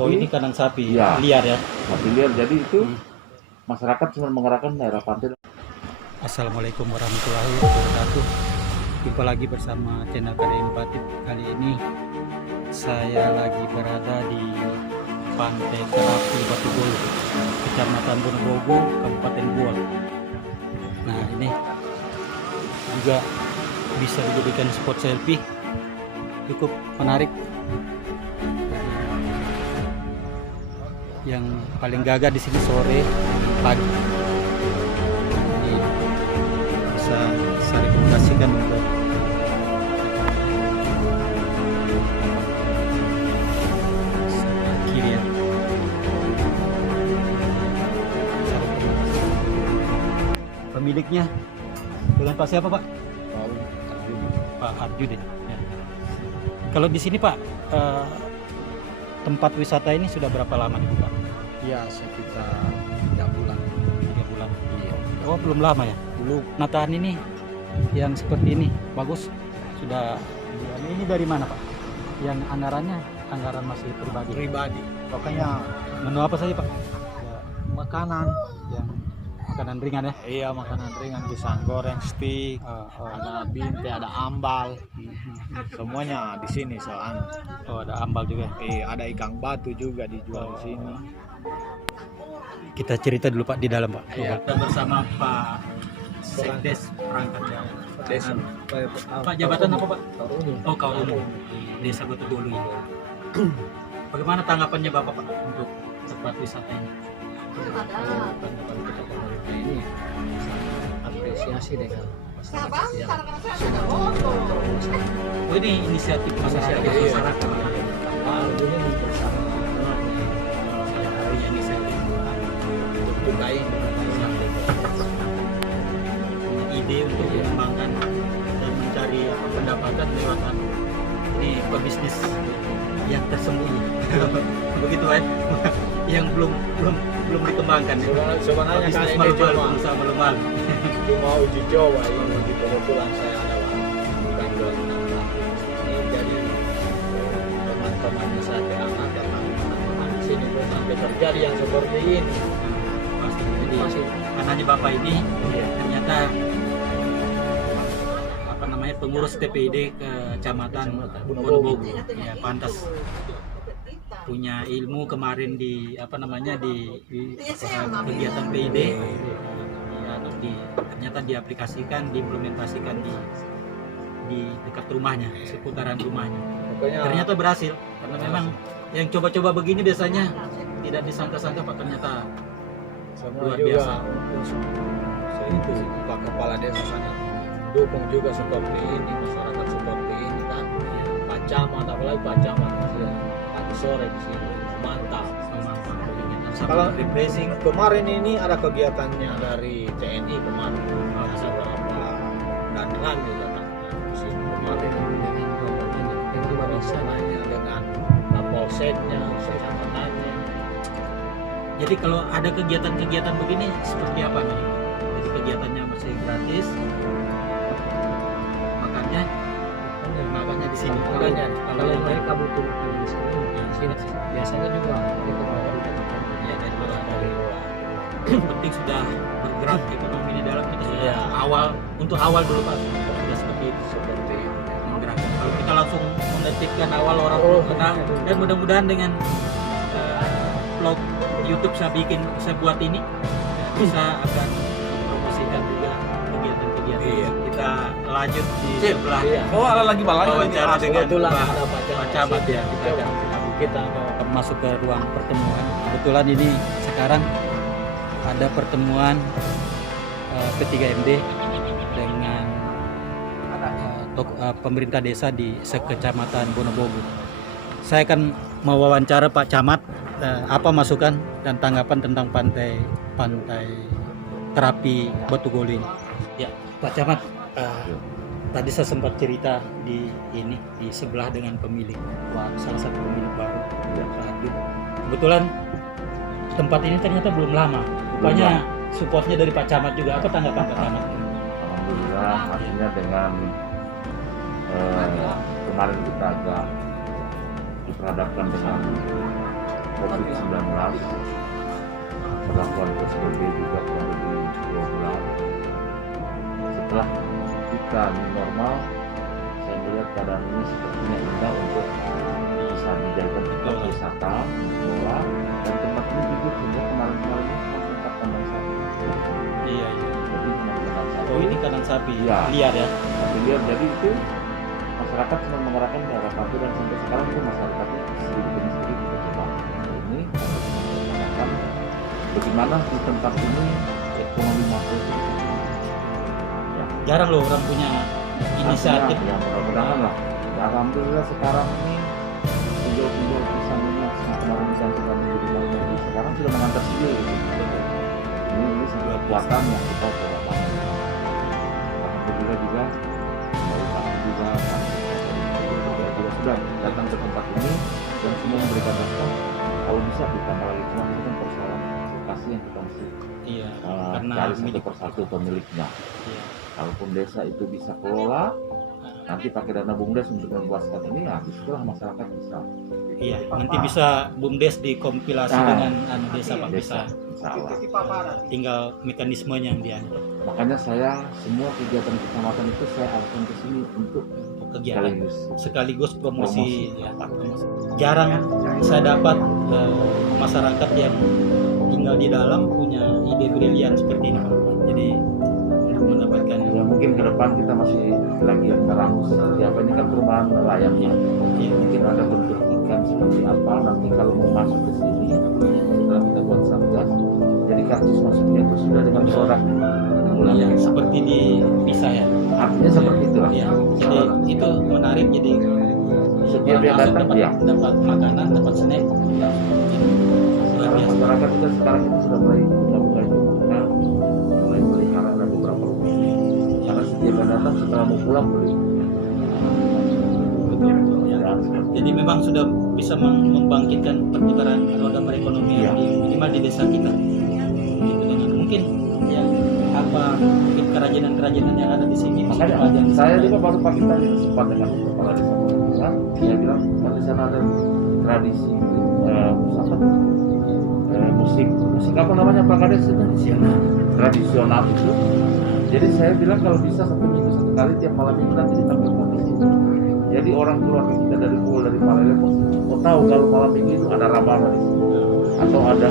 Oh, ini kandang sapi Iya. liar ya. Sapi liar, jadi itu masyarakat cuma mengerahkan daerah pantai. Assalamualaikum warahmatullahi wabarakatuh. Jumpa lagi bersama channel KDM Batik. Kali ini saya lagi berada di Pantai Terapi Batugol, Kecamatan Bonobogo, Kabupaten Goa. Nah, ini juga bisa dijadikan spot selfie, cukup menarik. Yang paling gagah di sini sore pagi. Ini bisa saya rekomendasikan untuk sebelah kiri ya. Pemiliknya dengan Pak siapa, Pak? Pak Arjun ya. Kalau di sini, Pak, tempat wisata ini sudah berapa lama nih, Pak? Ya, sekitar 3 bulan. 3 bulan. Iya. Oh, belum lama ya? Belum. Penataan ini yang seperti ini bagus. Sudah. Ini dari mana, Pak? Yang anggaran masih pribadi. Pribadi. Pokoknya Menu apa saja, Pak? makanan. Yang makanan ringan ya? Iya, makanan ringan, pisang goreng, steak, ada binte, ada ambal. Semuanya di sini soalnya. Oh, ada ambal juga. Ada ikan batu juga dijual di sini. Kita cerita dulu, Pak, di dalam, Pak. Iya. Kita bersama Pak Sekdes perangkat Desa. Pak, jabatan apa, Pak? Oh, Kaurungu di Desa Batugol ini. Bagaimana tanggapannya Bapak, Pak, untuk tempat wisata ini? Tanggapan kita pemerintah ini apresiasi dengan masyarakat yang Oh, ini inisiatif masyarakat. Kalau ini bersama Harinya inisiatif. untuk lain Punya ide untuk mengembangkan dan mencari pendapatan lewat ini pebisnis yang tersembunyi. Begitu kan? Yang belum dikembangkan. Sebenarnya Bisnis kali ini malu-malu, pengusaha malu-malu. cuma uji coba ini, kebetulan saya ada bukan jual ini, jadi teman-temannya saya anak dan teman-teman di sini belum sampai terjadi yang seperti ini. Pasti. Jadi Masih. anaknya Bapak ini ternyata apa namanya pengurus TPID Kecamatan Bonobogo. Ya, pantas punya ilmu kemarin di apa namanya di kegiatan PID. Ternyata diaplikasikan, diimplementasikan di dekat rumahnya, seputaran rumahnya. Pokoknya Ternyata berhasil karena memang yang coba-coba begini biasanya tidak disangka-sangka, Pak, ternyata semua luar juga biasa. saya itu Pak Kepala Desa sangat dukung juga seperti ini, masyarakat seperti ini kan. Pak Camat, apalagi Pak Camat pagi sore di sini mantap. Kalau refreshing. Kemarin ini ada kegiatannya dari TNI kemarin, ada beberapa dan juga di sini kemarin dengan Kapolseknya, kecamatannya. Jadi kalau ada kegiatan-kegiatan begini seperti apa nih? Jadi kegiatannya masih gratis, makannya di sini. Makanya Kalau yang mereka butuh di sini, biasanya juga kita bawa ya dari luar. Penting sudah bergerak ekonomi di dalam kita sudah untuk awal dulu, Pak. Sudah seperti itu. Menggerakkan. Kalau kita langsung menertibkan awal orang kenal, dan mudah-mudahan dengan vlog YouTube saya buat ini bisa akan promosikan juga kegiatan-kegiatan. Kita lanjut di sebelah. Oh, ada lagi wawancara dengan Pak Camat ya. Kita akan masuk ke ruang pertemuan. Kebetulan ini sekarang ada pertemuan P3MD dengan pemerintah desa di sekecamatan Bonobogo. Saya akan mewawancara Pak Camat, apa masukan dan tanggapan tentang pantai Terapi Batugol ini. Ya, Pak Camat, tadi saya sempat cerita di sebelah dengan pemilik, salah satu pemilik baru, Pak Arjun. Kebetulan tempat ini ternyata belum lama. Rupanya supportnya dari Pak Camat juga. Apa tanggapan Pak Camat? Alhamdulillah, hasilnya dengan kemarin kita agak diperhadapkan dengan COVID-19, perlakuan PSBB juga kurang lebih 2 bulan. Setelah kita new normal, saya melihat keadaan ini sepertinya indah untuk bisa dijadikan tempat wisata, dikelola, dan tempat ini juga sudah kemarin-kemarin ini cuma tempat kandang sapi. Iya. Jadi cuma kandang sapi. Oh, ini kandang sapi Iya. liar ya. Sapi liar. Jadi itu masyarakat cuma mengerahkan ke arah satu, dan sampai sekarang itu masyarakatnya sedikit demi sedikit kita coba ini menggunakan bagaimana di tempat ini ekonomi makro itu ya, Jarang loh orang punya inisiatif. ya mudah-mudahan lah ya, alhamdulillah sekarang ini penjual pisang ini yang kemarin disampaikan di rumah ini sekarang sudah mengantar sendiri gitu. Ini sebuah kekuatan yang kita coba bangun. Alhamdulillah juga sudah datang ke tempat ini dan semua memberikan respon. Kalau bisa ditambah lagi, cuma ini kan persoalan lokasi yang kita mesti Iya. Karena cari satu milik persatu pemiliknya. Iya. Kalaupun desa itu bisa kelola, nanti pakai dana BUMDes untuk meluaskan ini, ya disitulah masyarakat bisa. Iya. Nanti bisa BUMDes dikompilasi Nah, dengan desa Pak, bisa. Insya Allah. Tinggal mekanismenya yang diatur. Makanya saya semua kegiatan kecamatan itu saya alihkan ke sini untuk Kegiatan sekaligus promosi. Promosi. Ya. Jarang saya dapat masyarakat yang tinggal di dalam punya ide brilian seperti ini, Pak. Jadi untuk mendapatkan ya mungkin ke depan kita masih lagi meramus seperti apa, ini kan perumahan nelayan ya. Iya. Mungkin ada bentuk ikan seperti apa, nanti kalau mau masuk ke sini setelah kita buat satgas, jadi karcis masuknya itu sudah dengan produk mulai. Iya, seperti di bisa ya. Artinya seperti itulah. Iya. Jadi itu menarik, jadi Setiap orang dia masuk datang, dapat, ya. dapat makanan, dapat snack. Luar Sekarang biasa. masyarakat kita sekarang itu sudah mulai bunga-bunga itu kita mulai melihara ada beberapa rumah. Karena setiap dia datang setelah mau pulang beli. Betul, ya. Ya, seperti Jadi memang sudah bisa membangkitkan perputaran roda perekonomian Iya. di minimal di desa kita. Gitu, dengan mungkin yang mungkin kerajinan-kerajinan yang ada di sini. bisa makanya dipajang di saya sana. juga baru pagi tadi sempat dengan kepala desa Purwokerto. Dia bilang kan di sana ada tradisi musik apa namanya Pak Kades itu tradisional itu. Jadi saya bilang kalau bisa satu minggu satu kali tiap malam minggu nanti ditampilkan di sini. Jadi orang keluarga kita dari Pulau dari Palembang mau tahu kalau malam minggu itu ada rabana di sini atau ada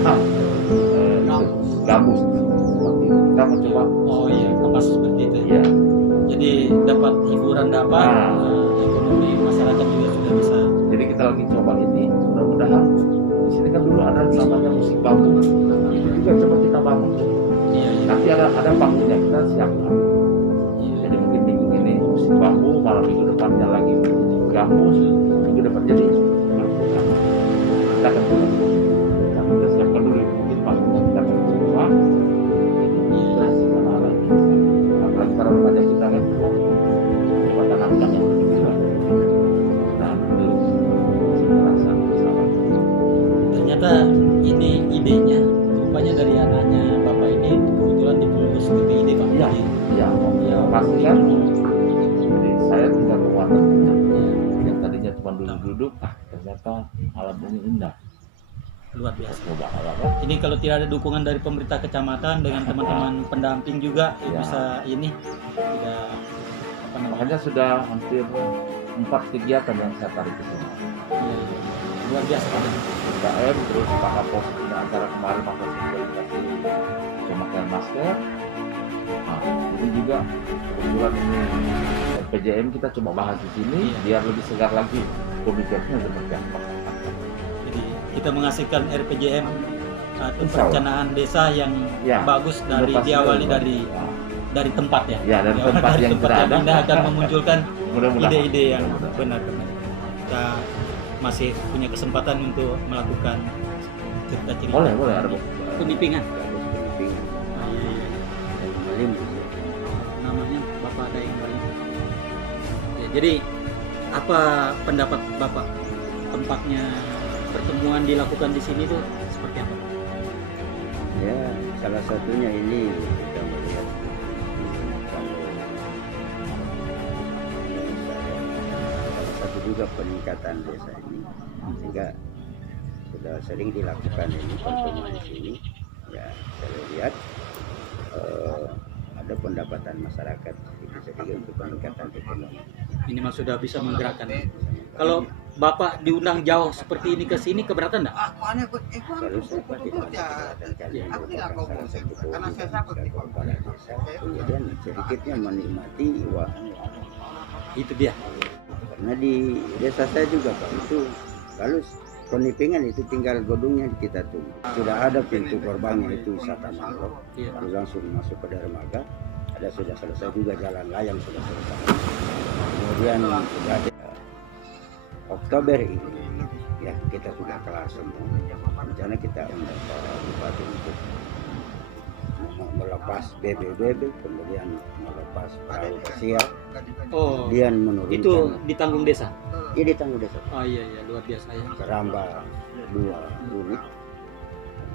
gambus seperti itu. Kita mencoba. Oh iya, kemas seperti itu. Ya. Jadi dapat hiburan, dapat ekonomi masyarakat juga sudah bisa. Jadi kita lagi coba ini, mudah-mudahan di sini kan dulu ada namanya musik bambu, itu juga coba kita bangun. Iya, iya. Nanti ada panggungnya kita siapkan. Iya. Jadi mungkin minggu ini musik bambu, malam minggu depannya lagi gambus, minggu depan jadi berbuka. Kita akan coba. Kita siapkan dulu mungkin panggungnya kita akan coba. Terus mana lagi? Apalagi para remaja kita kan coba tanamkan yang begitu. Nah, itu merasa bersalah. Ternyata ini idenya rupanya dari anaknya Bapak ini kebetulan dipulus seperti ide Pak. Iya, Jadi, iya, ya, pasti kan. ini, Jadi saya tinggal kekuatan punya. ya, Yang tadinya cuma duduk-duduk, ternyata alam ini indah. luar biasa. Coba alam. Ini kalau tidak ada dukungan dari pemerintah kecamatan dengan teman-teman pendamping juga Ya. bisa ini tidak apa namanya. Makanya sudah hampir 4 kegiatan yang saya tarik ke sini. Ya, luar biasa Pak. KM, terus Pak Kapolres punya acara kemarin masa sosialisasi pemakaian masker. Nah, ini juga kebetulan ini RPJM kita coba bahas di sini Iya. biar lebih segar lagi pemikirannya seperti apa. Jadi kita menghasilkan RPJM atau Insya Allah. perencanaan desa yang Ya, bagus dari inovasi diawali baru. dari tempat ya. Ya, dari Diawali tempat yang tidak ada. indah akan memunculkan Mudah-mudahan. ide-ide yang benar-benar. Kita masih punya kesempatan untuk melakukan cerita-cerita. Boleh ada Penipingan. peniping. Namanya Bapak ada yang lain. Ya, jadi apa pendapat Bapak tempatnya pertemuan dilakukan di sini tuh seperti apa? Ya, salah satunya ini kita melihat salah satu juga peningkatan desa ini, sehingga sudah sering dilakukan ini pertemuan di sini. Ya, saya lihat ada pendapatan masyarakat sedikit untuk peningkatan ekonomi. Ini mah sudah bisa menggerakkan. Kalau Bapak diundang jauh seperti ini ke sini keberatan enggak? Kalau saya pasti tidak keberatan kali merupakan salah satu kewajiban sebagai kepala desa. Kemudian sedikitnya menikmati uang. Itu dia. Karena di desa saya juga Pak itu kalau penipingan itu tinggal gedungnya kita tunggu. Sudah ada pintu gerbangnya itu wisata mangrove. Iya. Lalu langsung masuk ke dermaga. Ada sudah selesai juga jalan layang sudah selesai. Kemudian sudah ada Oktober ini ya kita sudah kelar semua. Rencana kita undang para bupati untuk melepas BBB, kemudian melepas perahu pesiar, Oh, kemudian menurunkan itu ditanggung desa. ini tanggung desa. Oh iya luar biasa ya. Keramba 2 unit.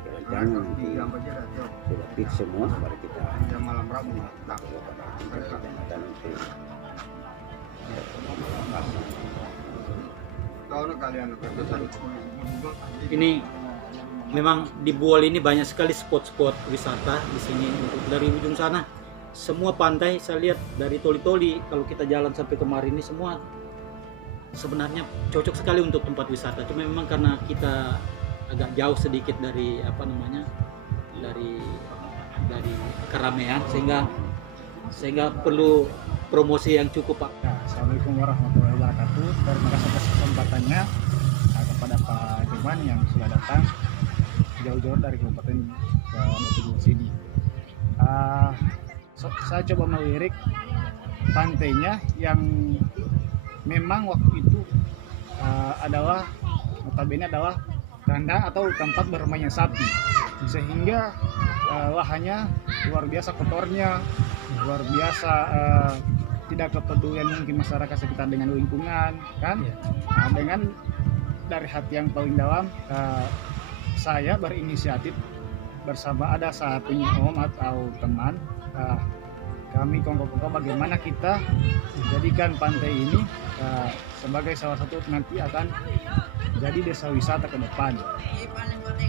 Rencana nanti sudah fix semua baru kita kecamatan untuk melepas. Ini memang di Buol ini banyak sekali spot-spot wisata di sini. Untuk dari ujung sana semua pantai saya lihat dari Toli-Toli, kalau kita jalan sampai kemarin ini semua sebenarnya cocok sekali untuk tempat wisata. Cuma memang karena kita agak jauh sedikit dari dari keramaian sehingga perlu promosi yang cukup Pak. Ya, Assalamualaikum warahmatullahi wabarakatuh. Terima kasih atas kesempatannya kepada Pak Jeman yang sudah datang jauh-jauh dari Kabupaten ke Batu sini. Saya coba melirik pantainya yang memang waktu itu adalah notabene adalah kandang atau tempat bermainnya sapi, sehingga lahannya luar biasa kotornya, luar biasa tidak kepedulian mungkin masyarakat sekitar dengan lingkungan kan. Nah, dengan dari hati yang paling dalam saya berinisiatif bersama ada satunya om atau teman, kami kongko-kongko bagaimana kita menjadikan pantai ini sebagai salah satu nanti akan jadi desa wisata ke depan.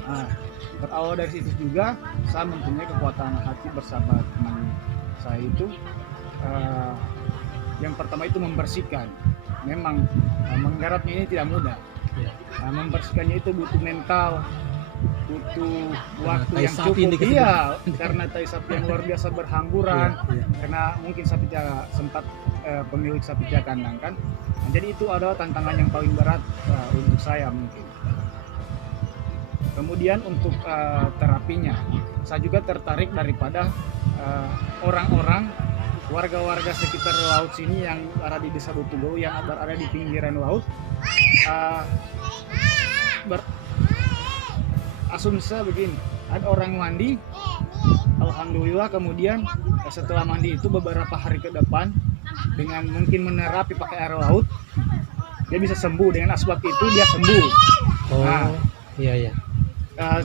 Nah, berawal dari situ juga saya mempunyai kekuatan hati bersama teman saya itu. Yang pertama itu membersihkan. Memang menggarapnya ini tidak mudah. Membersihkannya itu butuh mental, butuh waktu yang cukup. Iya, karena tai sapi yang luar biasa berhamburan. Karena mungkin sapi tidak sempat pemilik sapi tidak kandang kan. Nah, jadi itu adalah tantangan yang paling berat untuk saya mungkin. Kemudian untuk terapinya, saya juga tertarik daripada orang-orang warga-warga sekitar laut sini yang ada di Desa Butugo yang ada di pinggiran laut. Asumsi begini, ada orang mandi, alhamdulillah kemudian setelah mandi itu beberapa hari ke depan dengan mungkin menerapi pakai air laut, dia bisa sembuh. Dengan asbak itu dia sembuh. Nah, Iya.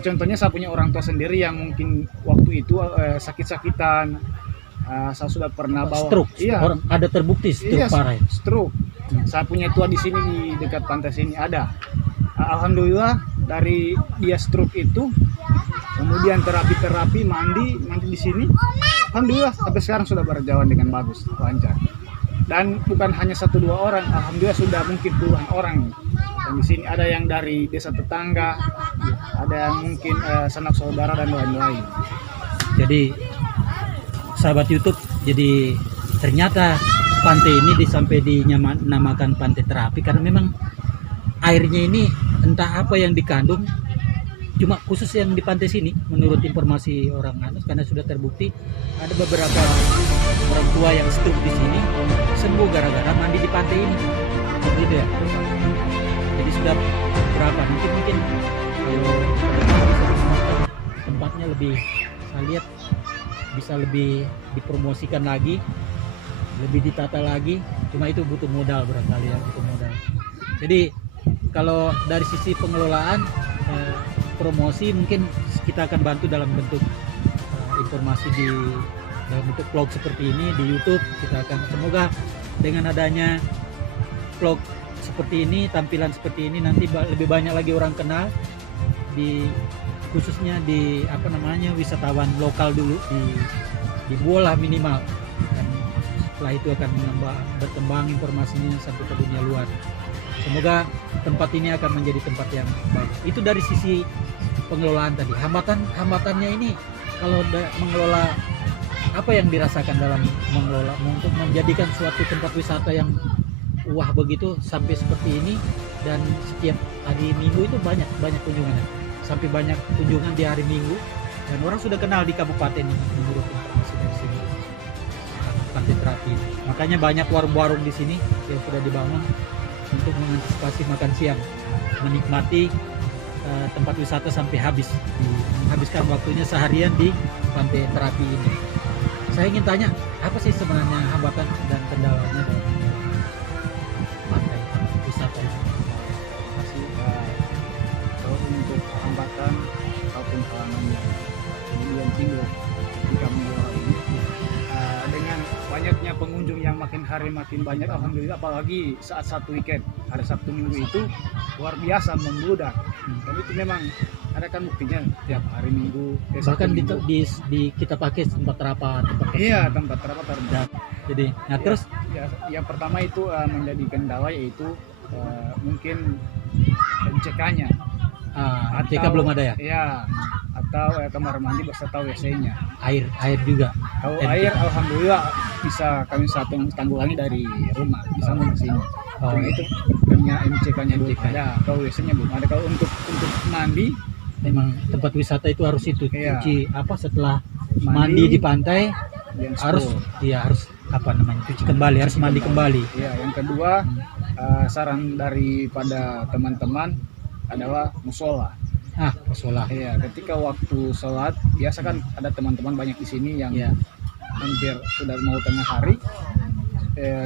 Contohnya saya punya orang tua sendiri yang mungkin waktu itu sakit-sakitan. Saya sudah pernah bawa Stroke. Iya. Orang ada terbukti stroke Iya, parah. stroke. Saya punya tua di sini di dekat pantai sini ada. Alhamdulillah dari dia stroke itu, kemudian terapi mandi di sini. Alhamdulillah sampai sekarang sudah berjalan dengan bagus, lancar. Dan bukan hanya 1-2 orang, alhamdulillah sudah mungkin puluhan orang. Dan di sini ada yang dari desa tetangga, ada yang mungkin sanak saudara dan lain-lain. Jadi sahabat YouTube, jadi ternyata pantai ini sampai dinamakan pantai terapi karena memang airnya ini entah apa yang dikandung, cuma khusus yang di pantai sini menurut informasi orang karena sudah terbukti ada beberapa orang tua yang stroke di sini sembuh gara-gara mandi di pantai ini, gitu ya. Jadi sudah berapa nanti mungkin kalau tempatnya lebih, saya lihat bisa lebih dipromosikan lagi, lebih ditata lagi. Cuma itu butuh modal barangkali ya, butuh modal. Jadi kalau dari sisi pengelolaan promosi mungkin kita akan bantu dalam bentuk informasi dalam bentuk vlog seperti ini di YouTube. Kita akan semoga dengan adanya vlog seperti ini, tampilan seperti ini nanti lebih banyak lagi orang kenal di khususnya di apa namanya wisatawan lokal dulu di bola minimal, dan setelah itu akan berkembang informasinya sampai ke dunia luar. Semoga tempat ini akan menjadi tempat yang baik. Itu dari sisi pengelolaan tadi. Hambatannya ini kalau mengelola, apa yang dirasakan dalam mengelola untuk menjadikan suatu tempat wisata yang wah begitu sampai seperti ini, dan setiap hari Minggu itu banyak kunjungannya, sampai banyak kunjungan di hari Minggu, dan orang sudah kenal di kabupaten ini menurut informasi dari sini Pantai Terapi. Makanya banyak warung-warung di sini yang sudah dibangun untuk mengantisipasi makan siang, menikmati tempat wisata sampai habis, menghabiskan waktunya seharian di Pantai Terapi ini. Saya ingin tanya, apa sih sebenarnya hambatan dan kendalanya dalam pantai wisata ini? Masih kalau untuk hambatan ataupun halangan yang kemudian timbul ketika mengelola ini, dengan banyaknya pengunjung yang makin hari makin banyak, alhamdulillah, apalagi saat satu weekend, hari Sabtu Minggu itu luar biasa membludak. Dan itu memang ada kan buktinya tiap hari Minggu, Bahkan Sabtu Minggu. di kita pakai tempat rapat, Iya, tempat rapat terbuka. jadi nah terus Ya, yang pertama itu menjadi kendala yaitu mungkin MCK-nya. MCK belum ada ya, Iya, atau kamar mandi beserta WC-nya. air juga. Kalau MCK. air, alhamdulillah bisa kami tanggulangi dari rumah, bisa ke sini. Oh, Cuma itu hanya MCK-nya belum MCK. ada, kalau WC-nya belum ada. Kalau untuk mandi, Memang tempat wisata itu harus itu Iya. cuci apa setelah mandi di pantai yang harus sepuluh. harus apa namanya cuci kembali, harus mandi kembali. Iya, yang kedua saran daripada teman-teman adalah musola. Musola. Iya, ketika waktu sholat, biasa kan ada teman-teman banyak di sini yang Ya. hampir sudah mau tengah hari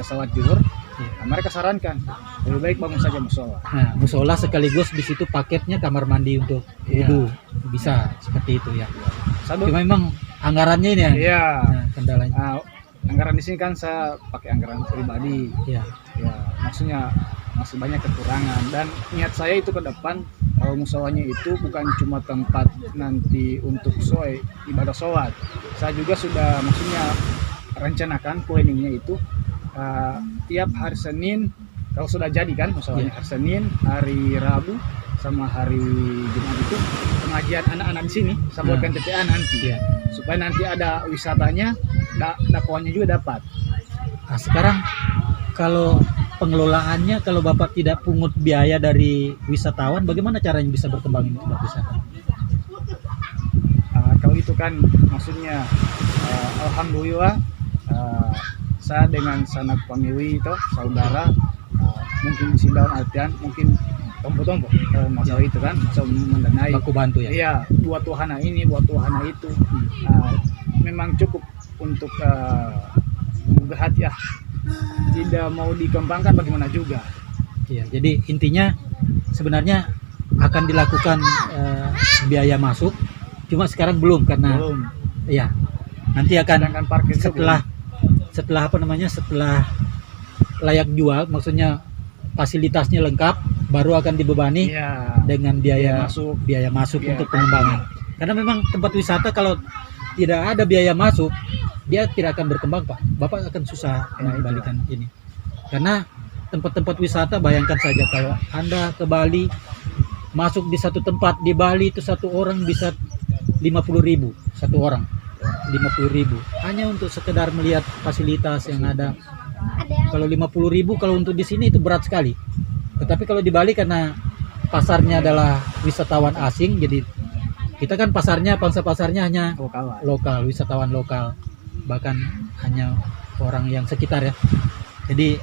sholat zuhur. Iya. Nah, mereka sarankan lebih baik bangun saja musola. Nah, musola sekaligus di situ paketnya kamar mandi untuk Iya. wudhu, bisa seperti itu ya. Satu, Cuma memang anggarannya ini ya, iya. kendalanya. Anggaran di sini kan saya pakai anggaran pribadi. Ya. Ya, maksudnya masih banyak kekurangan, dan niat saya itu ke depan kalau musolanya itu bukan cuma tempat nanti untuk ibadah sholat. Saya juga sudah maksudnya rencanakan planningnya itu tiap hari Senin, kalau sudah jadi kan musolanya hari Senin, hari Rabu sama hari Jumat itu pengajian anak-anak di sini saya buatkan TPA nanti, Iya. supaya nanti ada wisatanya, dakwaannya juga dapat. Nah, sekarang kalau pengelolaannya, kalau Bapak tidak pungut biaya dari wisatawan, bagaimana caranya bisa berkembang ini tempat wisata? Kalau itu kan maksudnya alhamdulillah saya dengan sanak family itu saudara, mungkin di sini dalam artian mungkin tompo-tompo masalah itu kan, masalah mendanai. Baku bantu ya? Iya, buat wahana ini, buat wahana itu, memang cukup untuk membuka hati ya. Tidak mau dikembangkan bagaimana juga. Iya, jadi intinya sebenarnya akan dilakukan biaya masuk, cuma sekarang belum karena Belum. ya nanti akan Sedangkan parkir itu setelah apa namanya, setelah layak jual, maksudnya fasilitasnya lengkap, baru akan dibebani belum. Iya. dengan biaya masuk. untuk Iya. pengembangan. Karena memang tempat wisata kalau tidak ada biaya masuk, dia tidak akan berkembang, Pak. Bapak akan susah Ya, mengembalikan ini. Karena tempat-tempat wisata, bayangkan saja kalau Anda ke Bali, masuk di satu tempat di Bali itu satu orang bisa 50.000 satu orang. 50.000 hanya untuk sekedar melihat fasilitas yang ada. Kalau 50.000 kalau untuk di sini itu berat sekali. Tetapi kalau di Bali karena pasarnya adalah wisatawan asing, jadi kita kan pangsa pasarnya hanya lokal, wisatawan lokal, bahkan hanya orang yang sekitar ya. Jadi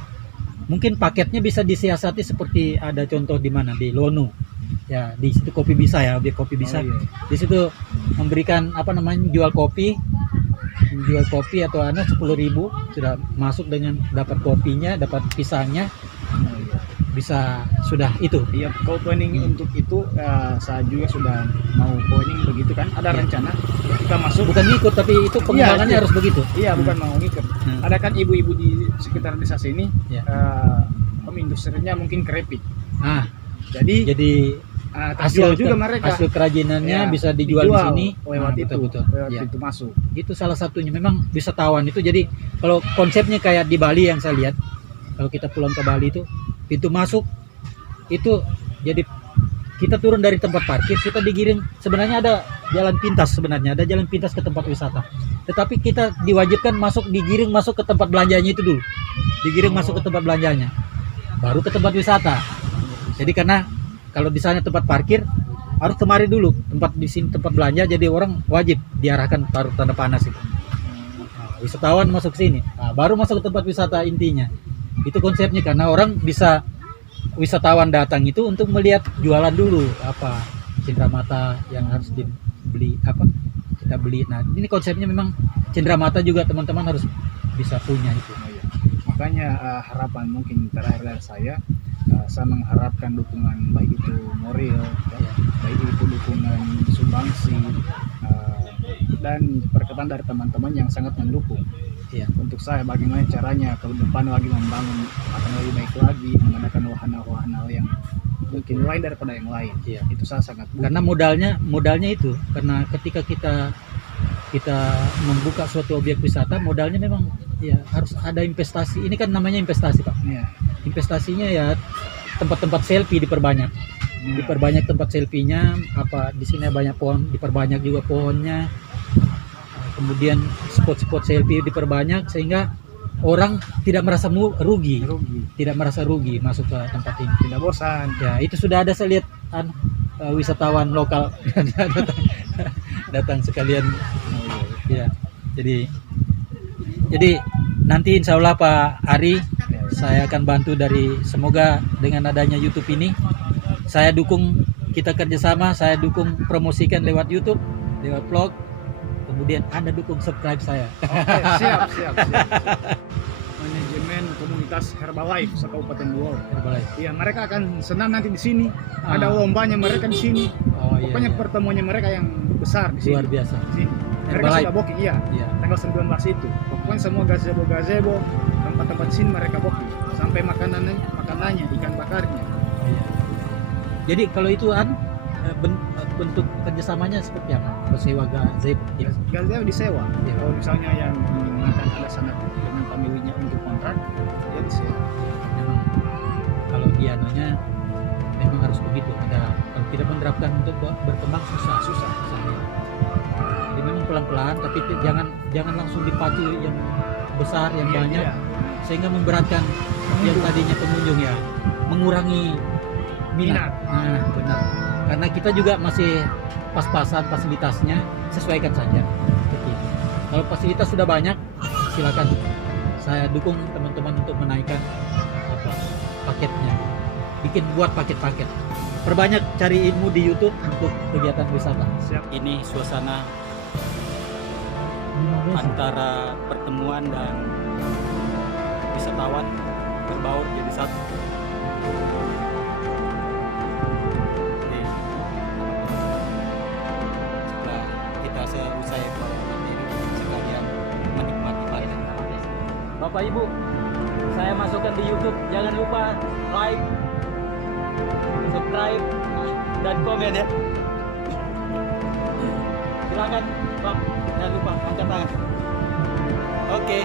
mungkin paketnya bisa disiasati seperti ada contoh di mana, di Lonu ya, di situ kopi bisa ya, di kopi bisa. Di situ memberikan apa namanya, jual kopi atau 10.000 sudah masuk dengan dapat kopinya, dapat pisangnya, bisa sudah itu. Iya, kalau planning untuk itu saya juga sudah mau planning begitu kan, ada rencana ketika masuk. Bukan ngikut, tapi itu pengembangannya Iya. harus begitu. Iya, bukan mau ngikut. Ada kan ibu-ibu di sekitar desa sini, Iya. industrinya mungkin keripik. Nah, Jadi jadi terjual juga mereka. hasil kerajinannya Ya, bisa dijual di sini lewat itu, betul. lewat Ya. pintu masuk. Itu salah satunya. Memang wisatawan itu, jadi kalau konsepnya kayak di Bali yang saya lihat, kalau kita pulang ke Bali itu pintu masuk itu, jadi kita turun dari tempat parkir, kita digiring. Sebenarnya ada jalan pintas, ada jalan pintas ke tempat wisata, tetapi kita diwajibkan digiring masuk ke tempat belanjanya itu dulu, digiring masuk ke tempat belanjanya, baru ke tempat wisata. Jadi karena kalau di sana tempat parkir, harus kemari dulu, di sini tempat belanja, jadi orang wajib diarahkan taruh tanda panas itu. Nah, wisatawan masuk sini, baru masuk ke tempat wisata intinya. Itu konsepnya, karena orang bisa, wisatawan datang itu untuk melihat jualan dulu, apa cenderamata yang harus dibeli, apa kita beli. Nah ini konsepnya memang cenderamata juga teman-teman harus bisa punya itu. Makanya harapan mungkin terakhir dari saya mengharapkan dukungan, baik itu moral, baik itu dukungan sumbangsi, dan perkataan dari teman-teman yang sangat mendukung. Iya. Untuk saya bagaimana caranya ke depan lagi membangun akan lebih baik lagi, menggunakan wahana-wahana yang mungkin lain daripada yang lain. Iya. Itu saya sangat butuh. Karena modalnya itu, karena ketika kita membuka suatu objek wisata, modalnya memang ya harus ada investasi. Ini kan namanya investasi, Pak. Iya. Investasinya ya tempat-tempat selfie diperbanyak. Diperbanyak tempat selfie-nya, apa di sini banyak pohon, diperbanyak juga pohonnya. Kemudian spot-spot selfie diperbanyak sehingga orang tidak merasa rugi, tidak merasa rugi masuk ke tempat ini. Tidak bosan. Ya, itu sudah ada, saya lihat wisatawan lokal datang sekalian. Ya, jadi nanti insya Allah Pak Ari, saya akan bantu semoga dengan adanya YouTube ini, saya dukung, kita kerjasama, saya dukung promosikan lewat YouTube, lewat vlog, kemudian Anda dukung subscribe saya. Oke, siap. Manajemen komunitas Herbalife se-Kabupaten Buol. Herbalife. Iya, mereka akan senam nanti di sini. Ada lombanya mereka di sini. Oh, iya, Pokoknya iya. pertemuannya mereka yang besar di sini. Luar biasa. Di sini. Mereka Herbalife. sudah booking, iya. Iya. Tanggal 19 itu. Pokoknya semua gazebo, tempat-tempat sini mereka booking. Sampai makanannya, ikan bakarnya. Oh, iya. Jadi kalau itu bentuk kerjasamanya seperti apa? Bersewa gazebo? Ya. Gazebo disewa. Iya. Kalau misalnya yang menginginkan ada sangat dengan familinya untuk kontrak, ya disewa. Memang kalau dianunya memang harus begitu. Kalau tidak menerapkan untuk berkembang susah. Ya. Jadi memang pelan-pelan, tapi jangan langsung dipacu yang besar, yang Iya, banyak, iya. sehingga memberatkan yang tadinya pengunjung, ya, mengurangi minat. Nah, benar. Karena kita juga masih pas-pasan fasilitasnya, sesuaikan saja. Seperti itu. Kalau fasilitas sudah banyak, silakan. Saya dukung teman-teman untuk menaikkan paketnya. Buat paket-paket. Perbanyak cari ilmu di YouTube untuk kegiatan wisata. Siap. Ini suasana antara pertemuan dan wisatawan berbaur jadi satu. Setelah kita selesai pertemuan ini, sekalian menikmati mainan. Bapak Ibu, saya masukkan di YouTube. Jangan lupa like, subscribe, dan komen ya. Silakan Pak, jangan lupa angkat tangan. Oke.